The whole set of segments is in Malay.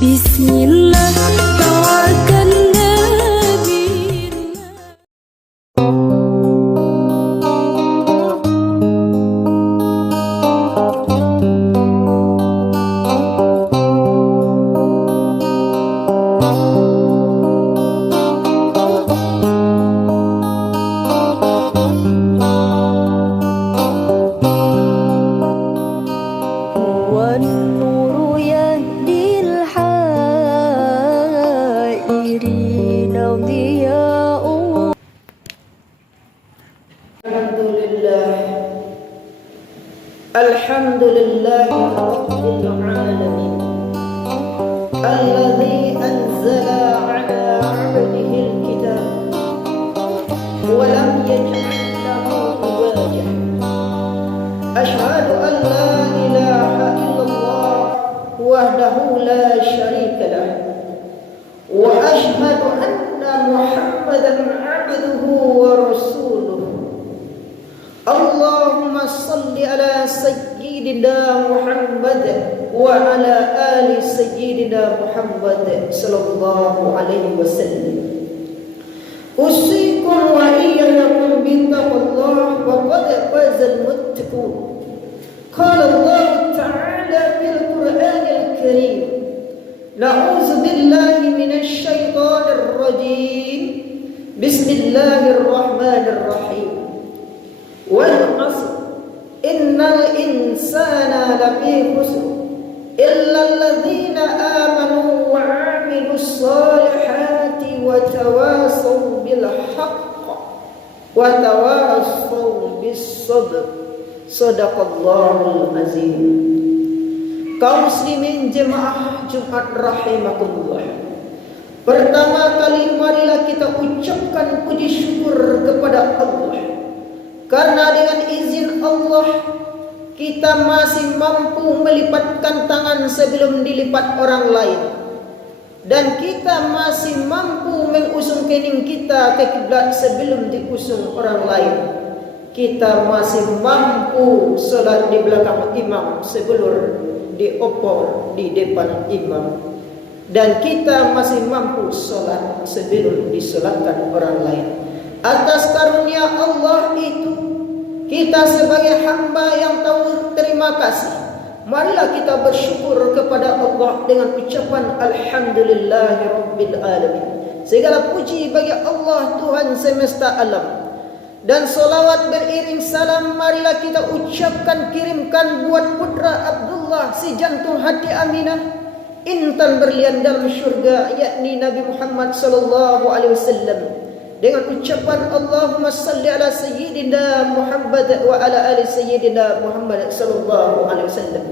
Bismillah tawakkalna والنور يهدي الحائرين ضياء. الحمد لله رب العالمين الذي أنزل على عبده الكتاب ولم يجعل له عوجا. أشهد أن لا إله إلا الله وحده لا شريك له وأشهد أن محمدا عبده ورسوله. اللهم صل على سيدنا محمد وعلى آل سيدنا محمد صلى الله عليه وسلم. أوصيكم وإياكم بتقوى الله وقد فاز المتقون. قال الله تعالى في القرآن الكريم: نعوذ بالله من الشيطان الرجيم. بسم الله الرحمن الرحيم. والعصر إن الإنسان لفي خسر إلا الذين آمنوا وعملوا الصالحات وتواصوا بالحق وتواصوا بالصبر. Sadaqallahul azim. Kaum muslimin jemaah Jumat rahimakumullah. Pertama kali marilah kita ucapkan puji syukur kepada Allah, karena dengan izin Allah kita masih mampu melipatkan tangan sebelum dilipat orang lain, dan kita masih mampu mengusung kening kita ke kiblat sebelum diusung orang lain. Kita masih mampu salat di belakang imam sebelum diopor di depan imam, dan kita masih mampu salat sebelum disolatkan orang lain. Atas karunia Allah itu, kita sebagai hamba yang tahu terima kasih, marilah kita bersyukur kepada Allah dengan ucapan Alhamdulillahirabbil alamin. Segala puji bagi Allah Tuhan semesta alam, dan solawat beriring salam marilah kita ucapkan, kirimkan buat putra Abdullah si jantung hati Aminah, intan berlian dalam syurga, yakni Nabi Muhammad sallallahu alaihi wasallam, dengan ucapan Allahumma salli ala sayyidina Muhammad wa ala ali sayyidina Muhammad sallallahu alaihi wasallam.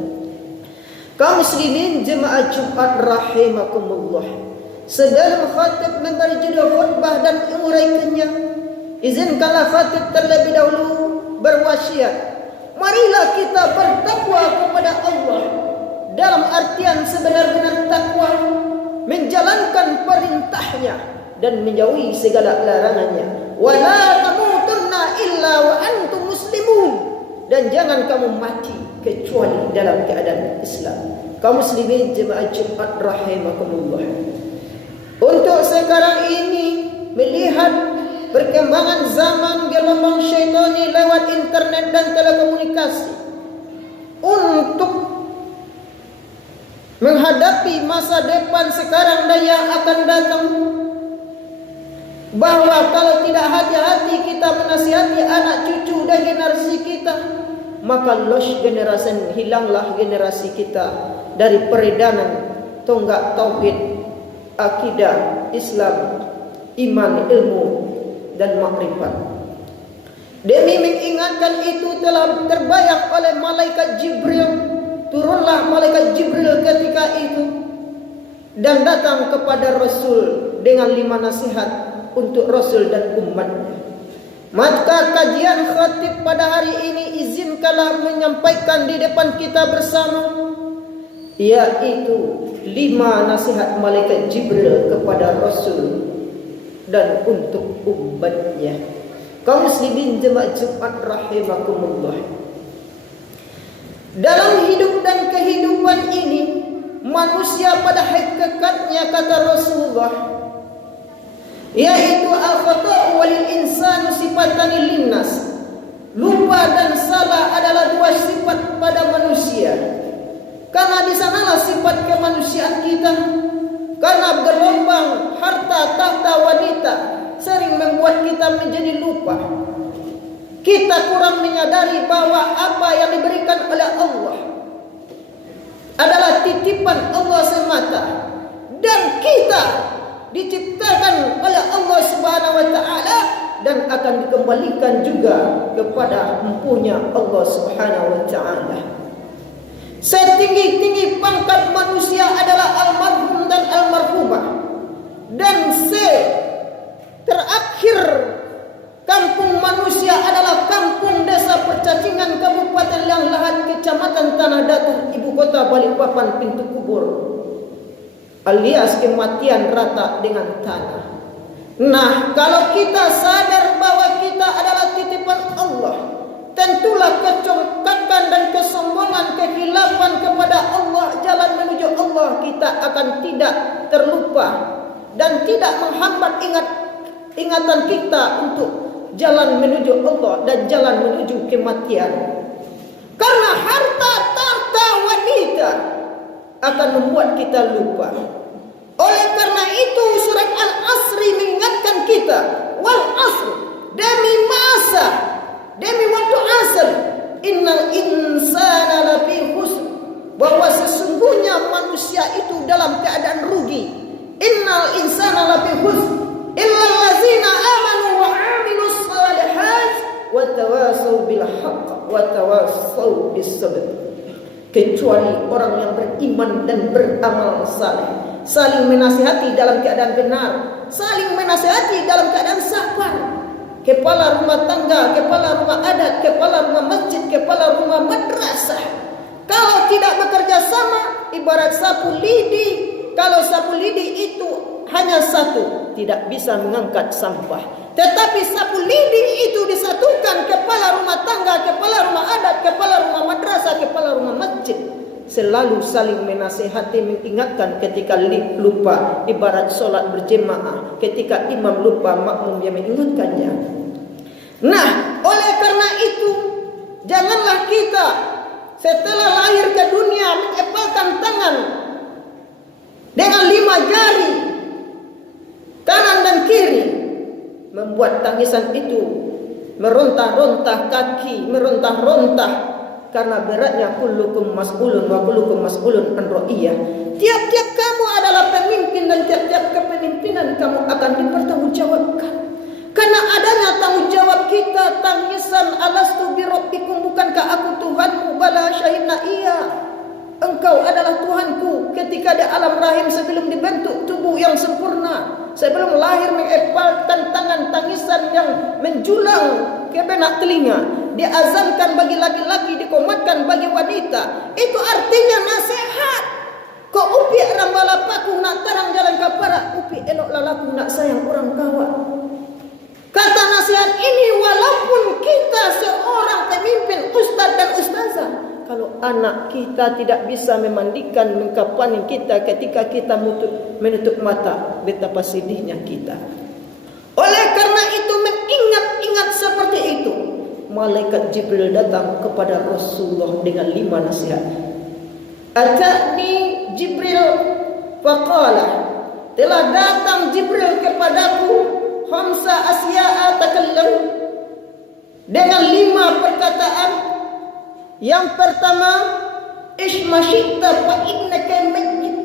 Kaum muslimin jemaah Jumat rahimakumullah, sebelum khatib memberi judul khutbah dan uraikannya, izinkanlah khatib terlebih dahulu berwasiat, marilah kita bertakwa kepada Allah dalam artian sebenar-benar takwa, menjalankan perintahnya dan menjauhi segala larangannya. Wala tamutunna illa wa antum muslimun, dan jangan kamu mati kecuali dalam keadaan Islam. Kaum muslimin jemaah Jumat rahimakumullah, untuk sekarang ini melihat perkembangan zaman gelombang syaitani lewat internet dan telekomunikasi, untuk menghadapi masa depan sekarang dan yang akan datang, bahwa kalau tidak hati-hati kita menasihati anak cucu dan generasi kita, maka lost generation, hilanglah generasi kita dari peredaran tonggak tauhid, akidah Islam, iman, ilmu dan makrifat. Demi mengingatkan itu telah terbayang oleh malaikat Jibril. Turunlah malaikat Jibril ketika itu dan datang kepada Rasul dengan 5 nasihat untuk Rasul dan umatnya. Maka kajian khatib pada hari ini izinkanlah menyampaikan di depan kita bersama, yaitu 5 nasihat malaikat Jibril kepada Rasul dan untuk umatnya. Kaum muslimin jemaah Jumat rahimakumullah, dalam hidup dan kehidupan ini manusia pada hakikatnya, kata Rasulullah, yaitu al-khata'u walil insanu sifatani linnas. Lupa dan salah adalah dua sifat pada manusia. Karena di sanalah sifat kemanusiaan kita. Karena gelombang harta tahta wanita sering membuat kita menjadi lupa. Kita kurang menyadari bahwa apa yang diberikan oleh Allah adalah titipan Allah semata, dan kita diciptakan oleh Allah Subhanahu wa taala dan akan dikembalikan juga kepada empunya Allah Subhanahu wa taala. Setinggi-tinggi pangkat manusia adalah almarhum dan almarhumah, dan terakhir kampung manusia adalah kampung desa Percacingan, Kabupaten Liang Lahat, Kecamatan Tanah Datar, Ibu Kota Balikpapan, pintu kubur, alias kematian rata dengan tanah. Nah, kalau kita sadar bahwa kita adalah titipan Allah, tentulah kecongkakan dan kesombongan, kehilapan kepada Allah, jalan menuju Allah, kita akan tidak terlupa dan tidak menghambat ingatan kita untuk jalan menuju Allah dan jalan menuju kematian. Karena harta tahta wanita akan membuat kita lupa. Oleh karena itu surat Al-Asri mengingatkan kita, wal asr, demi masa, demi waktu asr, innal insana lafi khusr, bahwa sesungguhnya manusia itu dalam keadaan rugi. Innal insana lafi khusr illal ladzina amanu wa 'amilus shalihat wa tawassaw bil haqq wa tawassaw bis sabr. Kecuali orang yang beriman dan beramal saleh, saling menasihati dalam keadaan benar, saling menasihati dalam keadaan sabar. Kepala rumah tangga, kepala rumah adat, kepala rumah masjid, kepala rumah madrasah, kalau tidak bekerja sama, ibarat sapu lidi. Kalau sapu lidi itu hanya satu, tidak bisa mengangkat sampah. Tetapi sapu lidi itu disatukan, kepala rumah tangga, kepala rumah adat, kepala rumah madrasah, kepala rumah masjid, selalu saling menasihati, mengingatkan ketika lupa, ibarat solat berjemaah, ketika imam lupa, makmum yang mengingatkannya. Nah, oleh karena itu, janganlah kita setelah lahir ke dunia mengepalkan tangan dengan 5 jari kanan dan kiri, membuat tangisan itu merontah-rontah kaki, merontah-rontah karena beratnya. Kullukum mas'ulun wa kullukum mas'ulun an ra'iyah. Tiap-tiap kamu adalah pemimpin dan tiap-tiap kepemimpinan kamu akan dipertanggungjawabkan. Karena adanya tanggung jawab kita, tangisan, alastu bi rabbikum, bukankah aku Tuhanmu? Bala syahidna, iya, engkau adalah Tuhanku. Ketika di alam rahim sebelum dibentuk tubuh yang sempurna, sebelum lahir mengepalkan tangan, tangisan yang menjulang ke benak telinga, diazankan bagi laki-laki, dikomatkan bagi wanita. Itu artinya nasihat. Kau upi rambalapaku nak tarang jalan kapara, upi elok lalaku nak sayang orang kawan. Kata nasihat ini walaupun kita seorang pemimpin, ustaz dan ustazah, kalau anak kita tidak bisa memandikan, mengkapani kita ketika kita menutup mata, betapa sedihnya kita. Oleh karena itu, mengingat-ingat seperti itu, malaikat Jibril datang kepada Rasulullah dengan 5 nasihat. Atani Jibril faqala, telah datang Jibril kepadaku, khamsa asya'a takallam, dengan 5 perkataan. Yang pertama, Ishma syi'ta fa innaka mayyit,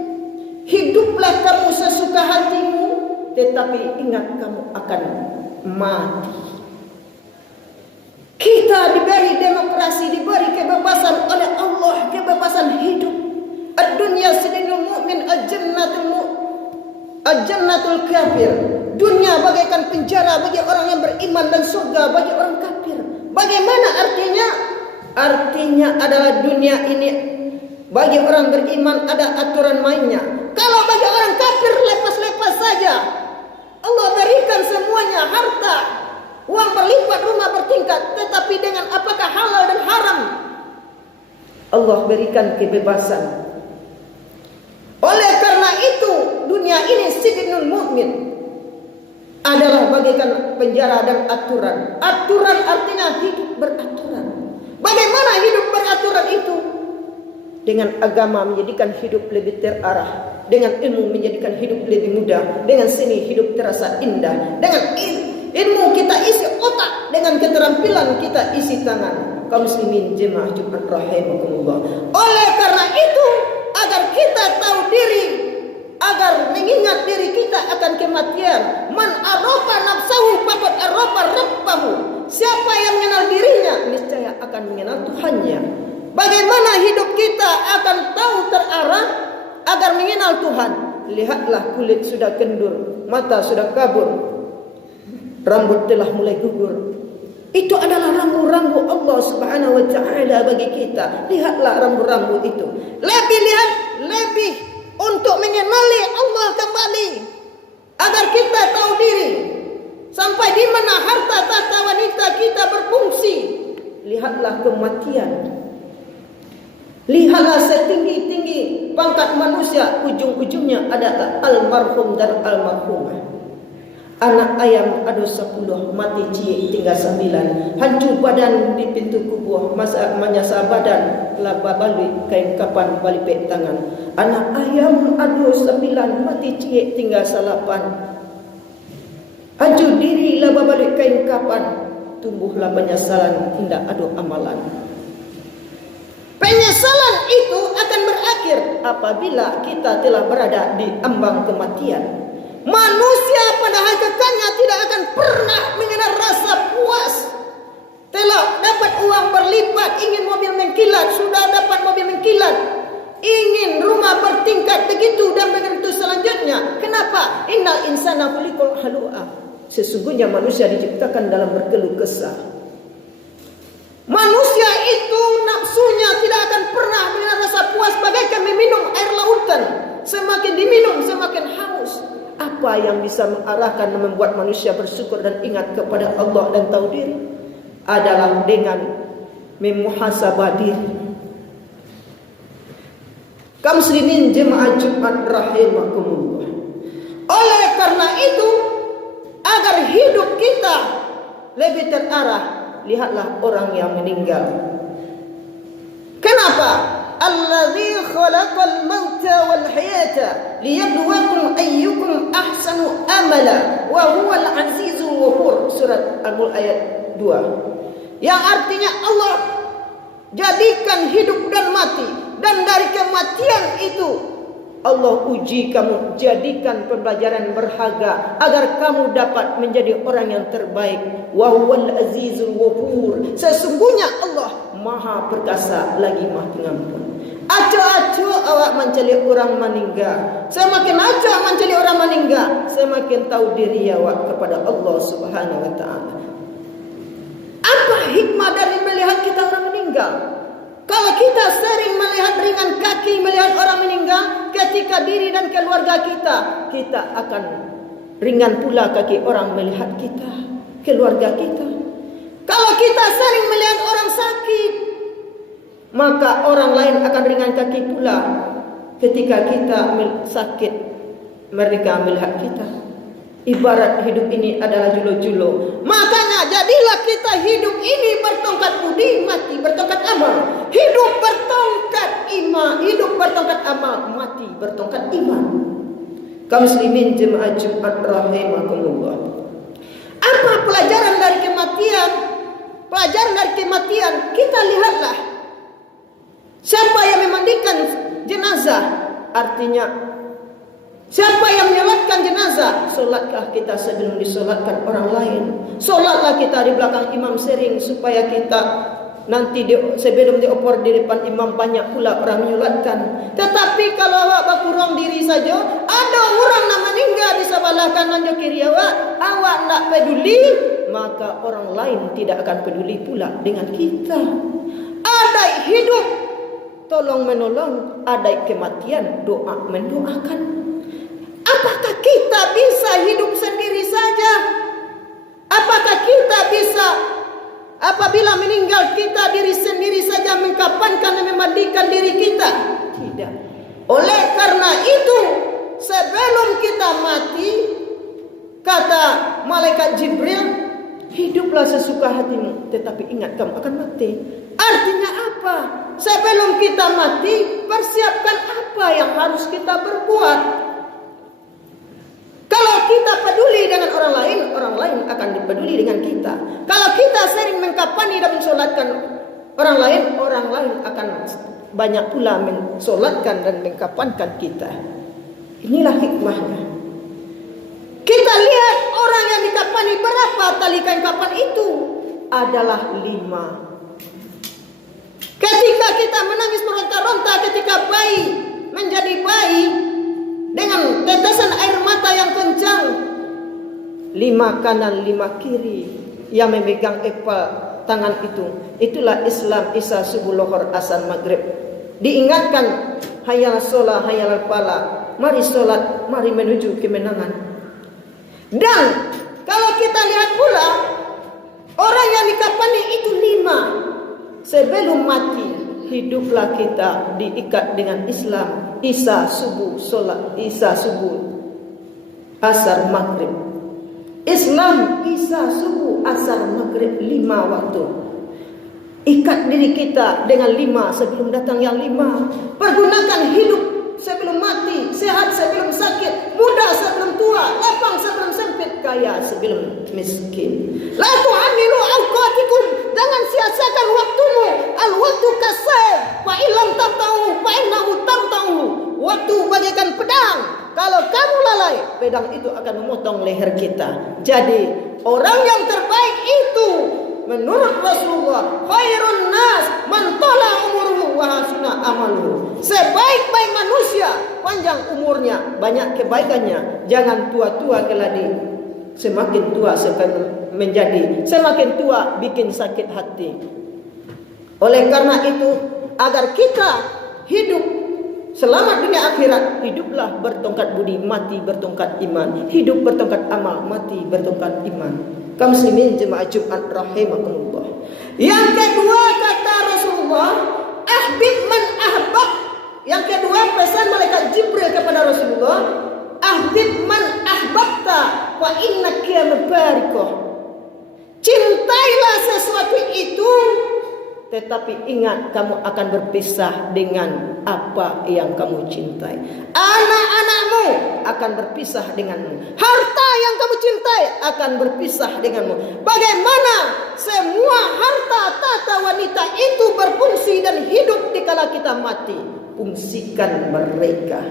hiduplah kamu sesuka hatimu, tetapi ingat kamu akan mati. Kita diberi demokrasi, diberi kebebasan oleh Allah, kebebasan hidup. Ad-dunya sijnul mu'min, al-jannatul kafir. Dunia bagaikan penjara bagi orang yang beriman dan surga bagi orang kafir. Bagaimana artinya? Artinya adalah dunia ini bagi orang beriman ada aturan mainnya. Kalau bagi orang kafir lepas-lepas saja. Allah berikan semuanya, harta, uang berlipat, rumah bertingkat, tetapi dengan apakah halal dan haram? Allah berikan kebebasan. hidupil mukmin adalah bagaikan penjara dan aturan. Aturan artinya hidup beraturan. Bagaimana hidup beraturan itu? Dengan agama menjadikan hidup lebih terarah, dengan ilmu menjadikan hidup lebih mudah, dengan seni hidup terasa indah, dengan ilmu kita isi otak, dengan keterampilan kita isi tangan. Kaum muslimin jemaah Jumat rahimakumullah. Oleh karena itu, agar kita tahu diri, agar mengingat diri kita akan kematian. Man arafa nafsahu faqad arafa rabbahu. Siapa yang mengenal dirinya niscaya akan mengenal Tuhannya. Bagaimana hidup kita akan tahu terarah agar mengenal Tuhan? Lihatlah, kulit sudah kendur, mata sudah kabur, rambut telah mulai gugur. Itu adalah rambu-rambu Allah Subhanahu wa taala bagi kita. Lihatlah rambu-rambu itu. Lebih untuk mengenali Allah kembali, agar kita tahu diri. Sampai di mana harta tata wanita kita berfungsi. Lihatlah kematian. Lihatlah setinggi-tinggi pangkat manusia, ujung-ujungnya adalah almarhum dan almarhumah. Anak ayam ada 10, mati ciek tinggal 9. Hancur badan di pintu kubur, menyasa badan, laba balik kain kapan balik pek tangan. Anak ayam ada 9, mati ciek tinggal 8. Hancur diri, laba balik kain kapan, tumbuhlah penyesalan, tidak ada amalan. Penyesalan itu akan berakhir apabila kita telah berada di ambang kematian. Manusia pada hakikatnya tidak akan pernah mengenal rasa puas. Telah dapat uang berlipat, ingin mobil mengkilat, sudah dapat mobil mengkilat, ingin rumah bertingkat, begitu dan begitu selanjutnya. Kenapa? Innal insana khuliqal halu'a. Sesungguhnya manusia diciptakan dalam berkeluh kesah. Manusia itu nafsunya tidak akan pernah mengenal rasa puas, bagaikan meminum air lautan. Semakin diminum semakin haus. Apa yang bisa mengarahkan dan membuat manusia bersyukur dan ingat kepada Allah dan tahu diri? Adalah dengan memuhasabah diri. Kaum muslimin jemaah Jumat rahimakumullah. Oleh karena itu, agar hidup kita lebih terarah, lihatlah orang yang meninggal. Kenapa? Allazi khalaqal mauta wal hayata liyabluwakum ayyukum ahsanu amala wa huwal azizul ghafur. Surat Al-Mulk ayat 2. Yang artinya Allah jadikan hidup dan mati, dan dari kematian itu Allah uji kamu, jadikan pembelajaran berharga agar kamu dapat menjadi orang yang terbaik. Wa huwal azizul ghafur. Sesungguhnya Allah Maha perkasa lagi Maha pengampun. Acu-acu awak mencari orang meninggal. Semakin acu mencari orang meninggal, semakin tahu diri awak kepada Allah Subhanahu wa taala. Apa hikmah dari melihat kita orang meninggal? Kalau kita sering melihat ringan kaki melihat orang meninggal, ketika diri dan keluarga kita akan ringan pula kaki orang melihat kita, keluarga kita. Kalau kita sering melihat orang sakit, maka orang lain akan ringan kaki pula ketika kita sakit, mereka melihat kita. Ibarat hidup ini adalah julo-julo. Makanya jadilah kita hidup ini bertongkat budi, mati bertongkat amal. Hidup bertongkat iman, hidup bertongkat amal, mati bertongkat iman. Kaum muslimin jemaah Jumat rahimakumullah. Apa pelajaran dari kematian? Pelajaran dari kematian, kita lihatlah. Siapa yang memandikan jenazah? Artinya, siapa yang menyolatkan jenazah? Solatlah kita sebelum disolatkan orang lain. Solatlah kita di belakang imam sering, supaya kita nanti sebelum diopor di depan imam banyak pula orang menyolatkan. Tetapi kalau awak berkurang diri saja, ada orang nak meninggal di sebelah kanan dan kiri awak nak peduli, maka orang lain tidak akan peduli pula dengan kita. Ada hidup tolong menolong, ada kematian doa mendoakan. Apakah kita bisa hidup sendiri saja? Apakah kita bisa apabila meninggal kita diri sendiri saja mengkafankan dan memandikan diri kita? Tidak. Oleh karena itu, sebelum sebelum kita mati, kata malaikat Jibril, hiduplah sesuka hatimu, tetapi ingat kamu akan mati. Artinya apa? Sebelum kita mati, persiapkan apa yang harus kita berbuat. Kalau kita peduli dengan orang lain akan peduli dengan kita. Kalau kita sering mengkapani dan mensolatkan orang lain akan banyak pula mensolatkan dan mengkapankan kita. Inilah hikmahnya. Kita lihat orang yang dikapani, berapa tali kain kapan itu? Adalah 5. Ketika kita menangis meronta-ronta ketika bayi menjadi bayi dengan tetesan air mata yang kencang, 5 kanan 5 kiri yang memegang tangan itu. Itulah Islam Isya subuh lohor asar maghrib. Diingatkan, hayal sholat hayal falah, mari sholat, mari menuju kemenangan. Dan kalau kita lihat pula, orang yang dikapani itu 5. Sebelum mati, hiduplah kita diikat dengan Islam Isya subuh sholat, Isya subuh asar maghrib. Islam Isya subuh asar maghrib 5 waktu. Ikat diri kita dengan 5 sebelum datang yang 5. Pergunakan hidup sebelum mati, sehat sebelum sakit, muda sebelum tua, lapang sebelum sempit, kaya sebelum miskin. La tu'amilu awqatikum, jangan sia-siakan waktumu. Al-waktu kasayf, fa illam tartahu fa innahu tartahu. Waktu bagaikan pedang, kalau kamu lalai, pedang itu akan memotong leher kita. Jadi orang yang terbaik itu menurut Rasulullah, khairun nas man tala umuruhu wa hasuna amaluhu. Sebaik-baik manusia, panjang umurnya, banyak kebaikannya. Jangan tua-tua keladi. Semakin tua semakin tua bikin sakit hati. Oleh karena itu, agar kita hidup selamat dunia akhirat, hiduplah bertongkat budi, mati bertongkat iman. Hidup bertongkat amal, mati bertongkat iman. Kaum muslimin jemaah Jumat rahimakumullah. Yang kedua kata Rasulullah, ahbib man ahbab. Yang kedua pesan malaikat Jibril kepada Rasulullah, ahbib man ahbabta wa innaka mubarikoh. Cintailah sesuatu itu, tetapi ingat kamu akan berpisah dengan apa yang kamu cintai. Anak-anakmu akan berpisah denganmu. Harta yang kamu cintai akan berpisah denganmu. Bagaimana semua harta tata wanita itu berfungsi dan hidup dikala kita mati? Fungsikan mereka.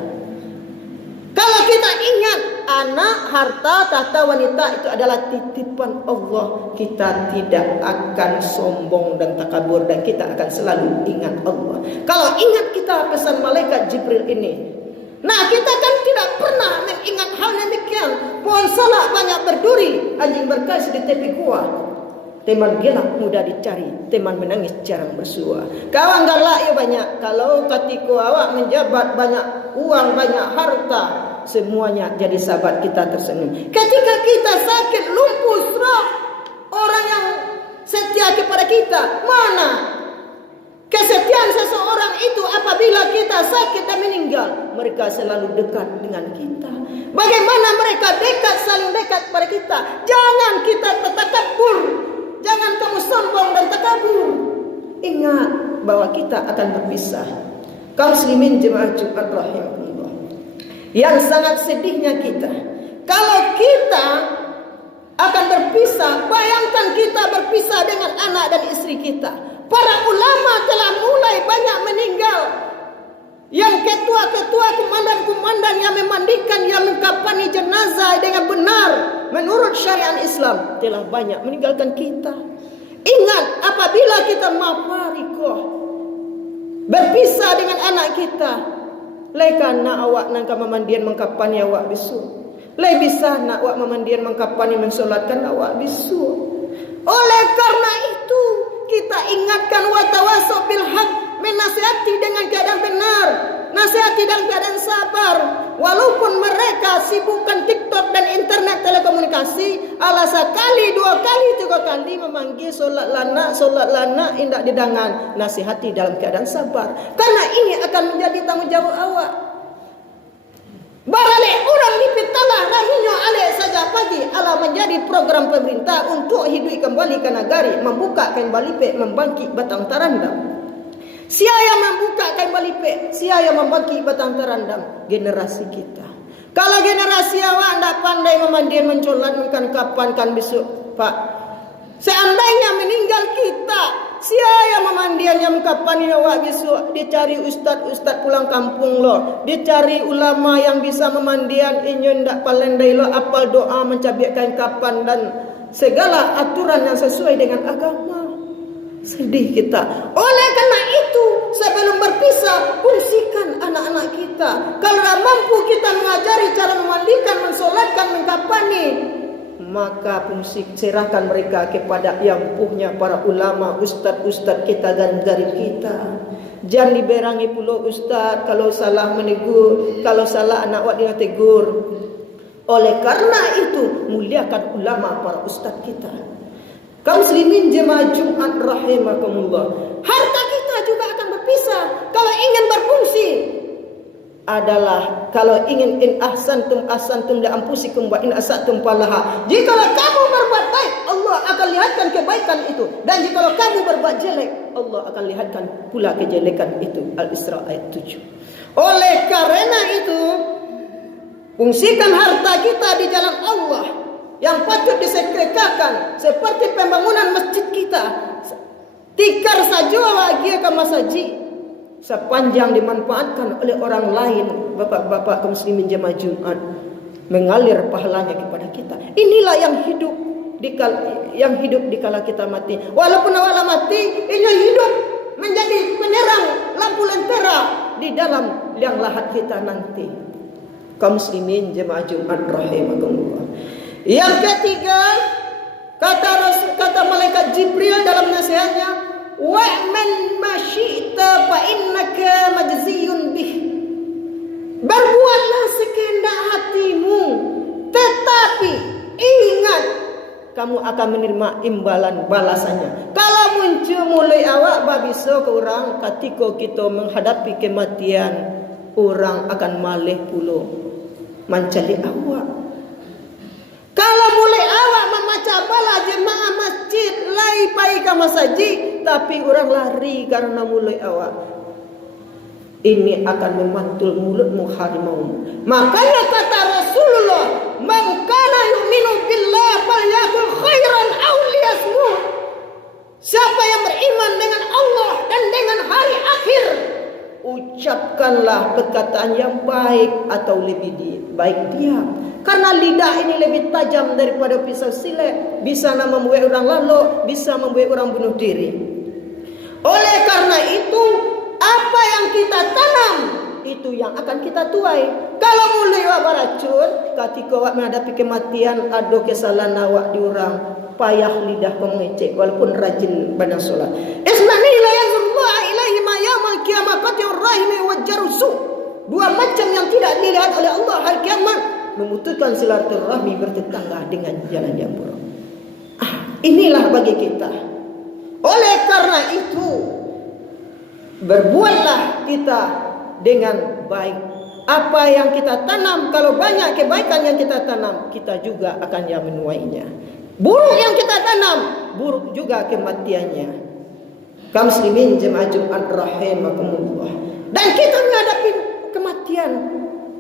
Kalau kita ingat anak, harta, tata wanita itu adalah titipan Allah, kita tidak akan sombong dan takabur, dan kita akan selalu ingat Allah. Kalau ingat kita pesan malaikat Jibril ini, nah kita kan tidak pernah mengingat hal demikian. Pohon salak banyak berduri, anjing berkais di tepi gua. Teman gelap mudah dicari, teman menangis jarang bersua. Kawan galak ya banyak, kalau ketika awak menjabat banyak uang, banyak harta, semuanya jadi sahabat kita tersenyum. Ketika kita sakit, lumpuh, stroke, orang yang setia kepada kita, mana kesetiaan seseorang itu apabila kita sakit dan meninggal? Mereka selalu dekat dengan kita. Bagaimana mereka dekat, saling dekat pada kita? Jangan kita tertakabur, jangan kamu sombong dan takabur. Ingat bahwa kita akan berpisah. Kaum muslimin jemaah Jumat rahimahullah. Yang sangat sedihnya kita, kalau kita akan berpisah, bayangkan kita berpisah dengan anak dan istri kita. Para ulama telah mulai banyak meninggal. Yang ketua-ketua, komandan-komandan yang memandikan, yang mengkafani jenazah dengan benar menurut syariat Islam telah banyak meninggalkan kita. Ingat, apabila kita mafarikoh, berpisah dengan anak kita, lekan nak awak nangka memandian mengkapani awak bisu. Le bisa nak awak memandian mengkapani mensolatkan awak bisu. Oleh karena itu, kita ingatkan wa tawasau bil haq, menasihati dengan keadaan benar, nasihati dalam keadaan sabar. Walaupun mereka sibukkan TikTok dan internet telekomunikasi, ala sekali, 2 kali, 3 kali memanggil solat lana indak didangan, nasihati dalam keadaan sabar. Karena ini akan menjadi tanggung jawab awak. Barangkali orang Hinyo alik saja pagi ala menjadi program pemerintah untuk hidup kembali ke negari, membuka kembali pe membangkit batang tarandam. Siapa membuka kembali pe, siapa membangkit batang tarandam? Generasi kita. Kalau generasi awak tidak pandai memandian mencolatkan kapan kan besok Pak. Seandainya meninggal kita, siapa yang memandiannya kapan ini awak besok? Dicari ustaz pulang kampung lo, dicari ulama yang bisa memandian ini ndak palendai lo apal doa mencabikan kapan dan segala aturan yang sesuai dengan agama. Sedih kita. Oleh karena itu, sebelum berpisah, fungsikan anak-anak kita. Kalau tidak mampu kita mengajari cara memandikan, mensolatkan, mengkapani, maka fungsi serahkan mereka kepada yang punya para ulama, ustaz kita dan dari kita. Jangan diberangi pula ustaz kalau salah menegur, kalau salah anak wak dia tegur. Oleh karena itu, muliakan ulama para ustaz kita. Kaum muslimin jemaah Jumat rahimakumullah. Harta kita juga akan berpisah. Kalau ingin berfungsi adalah kalau ingin in ahsantum la anfusikum wa in asatum falaha. Jikalau kamu berbuat baik, Allah akan lihatkan kebaikan itu. Dan jikalau kamu berbuat jelek, Allah akan lihatkan pula kejelekan itu. Al-Isra ayat 7. Oleh karena itu, fungsikan harta kita di jalan Allah yang patut disedekahkan, seperti pembangunan masjid kita. Tikar saja lagi ke masjid sepanjang dimanfaatkan oleh orang lain, bapak-bapak kaum muslimin jemaah Jumat, mengalir pahalanya kepada kita. Inilah yang hidup di kala kita mati. Walaupun awal mati, ini hidup menjadi penerang lampu lentera di dalam liang lahat kita nanti. Kaum muslimin jemaah Jumat rahimakumullah. Yang ketiga, kata malaikat Jibril dalam nasihatnya, wa'man ma syi'ta fa innaka majziyun bih. Berbuatlah sekehendak hatimu, tetapi ingat kamu akan menerima imbalan balasannya. Kalau muncul mulai awak babisa ke orang ketika kita menghadapi kematian, orang akan malih pula mencari awak. Kalau mulai awak membaca bala jemaah masjid lai pai ke masjid, tapi orang lari karena mulai awak, ini akan memantul mulutmu harimau. Makanya kata Rasulullah, man kana yu'minu billah falyakul khairan aw liyasmut. Siapa yang beriman dengan Allah dan dengan hari akhir, ucapkanlah perkataan yang baik atau lebih baik diam. Karena lidah ini lebih tajam daripada pisau silet, bisa membuat orang lalu, bisa membuat orang bunuh diri. Oleh karena itu, apa yang kita tanam, itu yang akan kita tuai. Kalau mulai awak beracun, ketika awak menghadapi kematian, ada kesalahan awak diorang, payah lidah kau mengecek, walaupun rajin banyak solat. Ismani la yanzurullah ilaihi ma yaumal qiyamah qatir rahimi wa jarusu. Dua macam yang tidak dilihat oleh Allah hari kiamat, memutuskan silaturahmi bertetangga dengan jalan yang buruk. Inilah bagi kita. Oleh karena itu, berbuatlah kita dengan baik. Apa yang kita tanam, kalau banyak kebaikan yang kita tanam, kita juga akan yang menuainya. Buruk yang kita tanam, buruk juga kematiannya. Kaum muslimin jemaah Jumat rahimakumullah. Dan kita menghadapi kematian.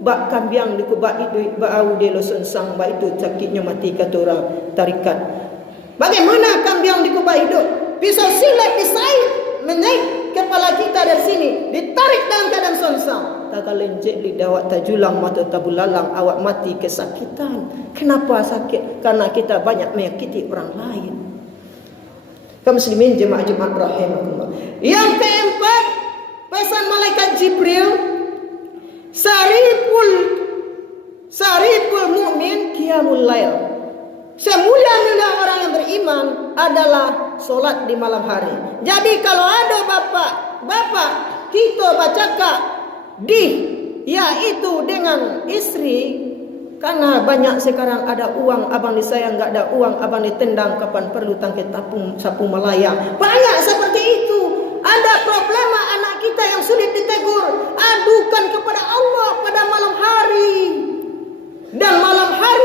Bak kambiang di kubak itu bau de losun sang ba itu sakitnya mati kata orang tarikat. Bagaimana kambiang di kubak hidup? Pisau silet disait menaik kepala kita dari sini, ditarik dalam keadaan sonsang. Tak lencek lidah awak tajulang mata tabulalang, awak mati kesakitan. Kenapa sakit? Karena kita banyak menyakiti orang lain. Kaum muslimin jemaah Jumat rahimakumullah. Yang keempat, pesan malaikat Jibril, Sariful mu'min qiyamul lail. Semulia-mulia orang yang beriman adalah solat di malam hari. Jadi kalau ada bapak kita bacaka yaitu dengan istri, karena banyak sekarang ada uang, abang di saya enggak ada uang, abang ditendang kapan perlu tangkap sapu melayang. Banyak seperti itu. Ada problema anak kita yang sulit ditegur, adukan kepada Allah pada malam hari. Dan malam hari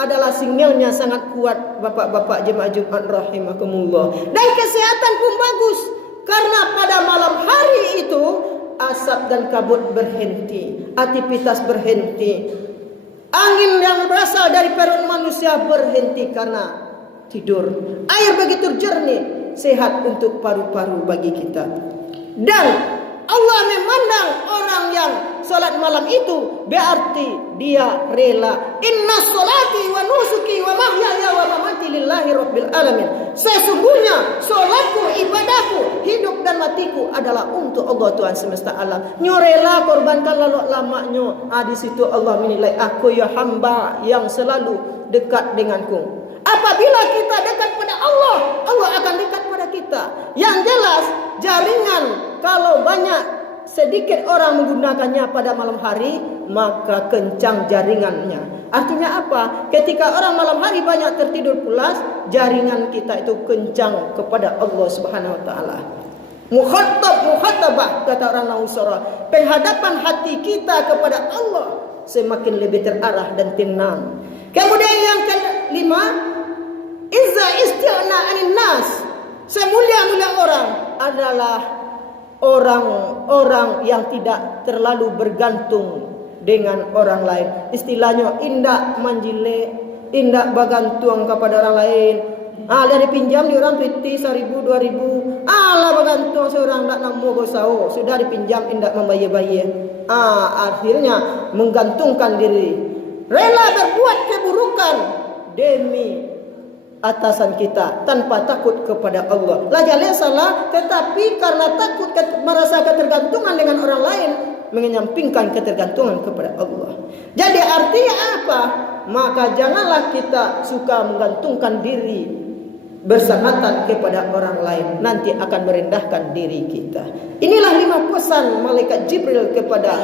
adalah sinyalnya sangat kuat, bapak-bapak jemaah Jumat rahimakumullah. Dan kesehatan pun bagus, karena pada malam hari itu asap dan kabut berhenti, aktivitas berhenti, angin yang berasal dari perut manusia berhenti karena tidur. Air begitu jernih, sehat untuk paru-paru bagi kita. Dan Allah memandang orang yang salat malam itu berarti dia rela. Inna salati wa nusuki wa mahyaya wa mamati lillahi rabbil alamin. Sesungguhnya salatku, ibadahku, hidup dan matiku adalah untuk Allah Tuhan semesta alam. Nyo rela korbankan lalu lamaknya. Di situ Allah menilai aku ya hamba yang selalu dekat denganku. Apabila kita dekat pada Allah, Allah akan dekat pada kita. Yang jelas jaringan, kalau banyak sedikit orang menggunakannya pada malam hari, maka kencang jaringannya. Artinya apa? Ketika orang malam hari banyak tertidur pulas, jaringan kita itu kencang kepada Allah Subhanahu wa taala. Mukhatabah kata orang Nausara, penghadapan hati kita kepada Allah semakin lebih terarah dan tenang. Kemudian yang kelima, izza isti'na anin nas. Semulia-mulia orang adalah orang-orang yang tidak terlalu bergantung dengan orang lain. Istilahnya indak manjile, indak bergantung kepada orang lain. Dari pinjam di orang 1.000, 2.000. Lah bergantung seorang tak nak mau gosau. Sudah dipinjam indak membayar-bayar. Akhirnya menggantungkan diri. Rela berbuat keburukan demi atasan kita tanpa takut kepada Allah. Lajale salah, tetapi karena takut merasa ketergantungan dengan orang lain, menyampingkan ketergantungan kepada Allah. Jadi artinya apa? Maka janganlah kita suka menggantungkan diri bersanatan kepada orang lain, nanti akan merendahkan diri kita. Inilah 5 pesan malaikat Jibril kepada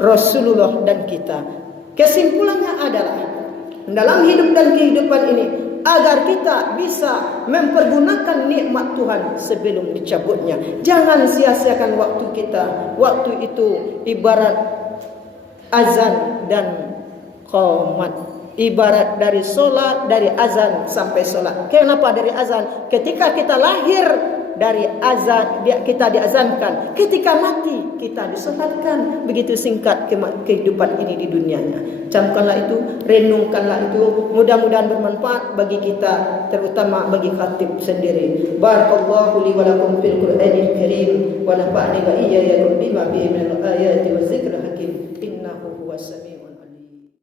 Rasulullah dan kita. Kesimpulannya adalah dalam hidup dan kehidupan ini, agar kita bisa mempergunakan nikmat Tuhan sebelum dicabutnya. Jangan sia-siakan waktu kita. Waktu itu ibarat azan dan qomat. Ibarat dari solat, dari azan sampai solat. Kenapa dari azan? Ketika kita lahir, dari azan kita diazankan. Ketika mati, kita disolatkan. Begitu singkat kehidupan ini di dunianya. Camkanlah itu, renungkanlah itu. Mudah-mudahan bermanfaat bagi kita, terutama bagi khatib sendiri. Barakallahu li wa lakum fil Qur'anil Karim wa nafa'ani wa iyyakum bima fihi minal ayati wa dzikril hakim. Innahu huwas samiul